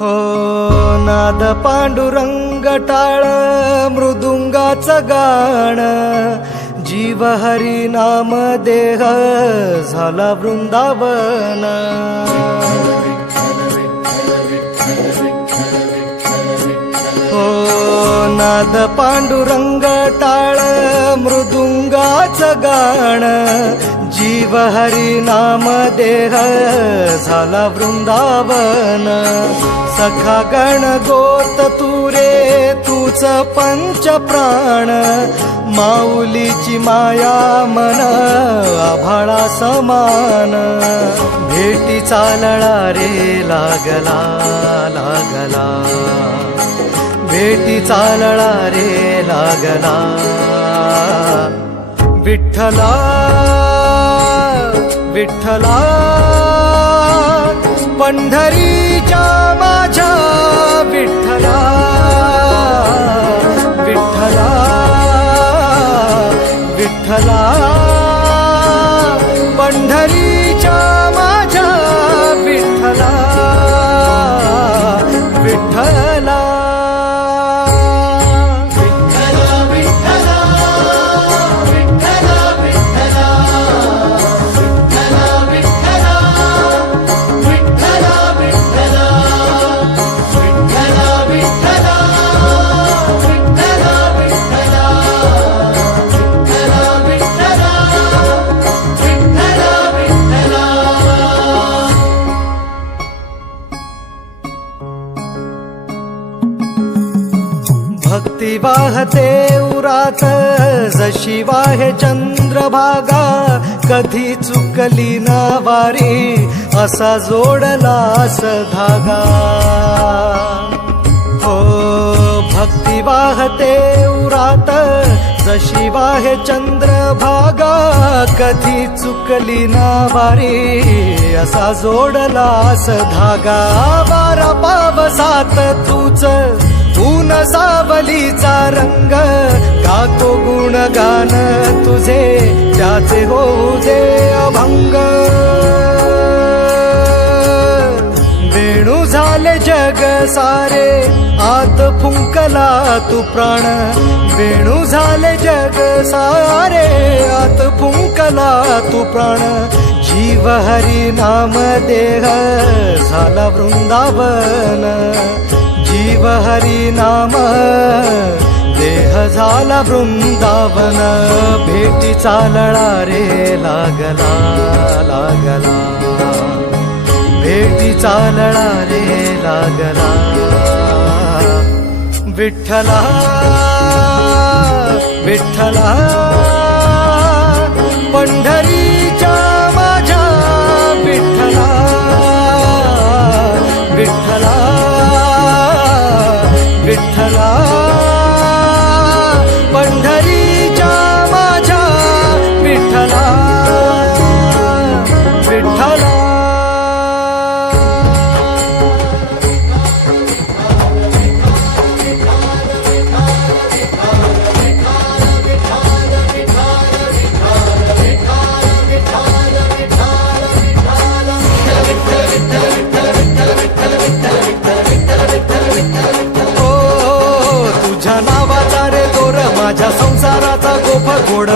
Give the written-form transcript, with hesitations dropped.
हो नाद पांडुरंग टाळ मृदुंगाचं गाण जीव हरी नाम देह झाला वृंदावन हो नाद पांडुरंग टाळ मृदुंगाचं गाण जीव हरी नाम देह झाला वृंदावन सखा गण गोत तुरे तूच पंच प्राण माऊलीची माया मन आभाळा समान भेटी चालळा रे लागला लागला भेटी चालळा रे लागला विठ्ठला विठ्ठला पंढरीच्या माझ्या विठ्ठला विठ्ठला विठ्ठला पंढरीच्या माझ्या विठ्ठला विठ्ठला भक्ती वाहते उरात जशी वाहे चंद्रभागा कधी चुकली ना वारी असा जोडलास धागा हो भक्ती वाहते उरात जशी वाहे चंद्रभागा कधी चुकली ना वारी असा जोडलास धागा वारा पावसात तूच ऊन सावलीचा रंग गातो गुणगान तुझे त्याचे होऊ दे अभंग वेणू झाले जग सारे आत फुंकला तू प्राण वेणू झाले जग सारे आत फुंकला तू प्राण जीव हरी नाम देह झाला वृंदावन जीव हरी नाम देह झाला वृंदावन भेटी चालळा रे लागला लागला भेटी चालळा रे लागला विठ्ठला विठ्ठला पंढरीच्या माझ्या विठ्ठला विठ्ठला विठ्ठला पंढरीच्या माझ्या विठ्ठला विठ्ठला माझ्या संसाराचा गोफ गोड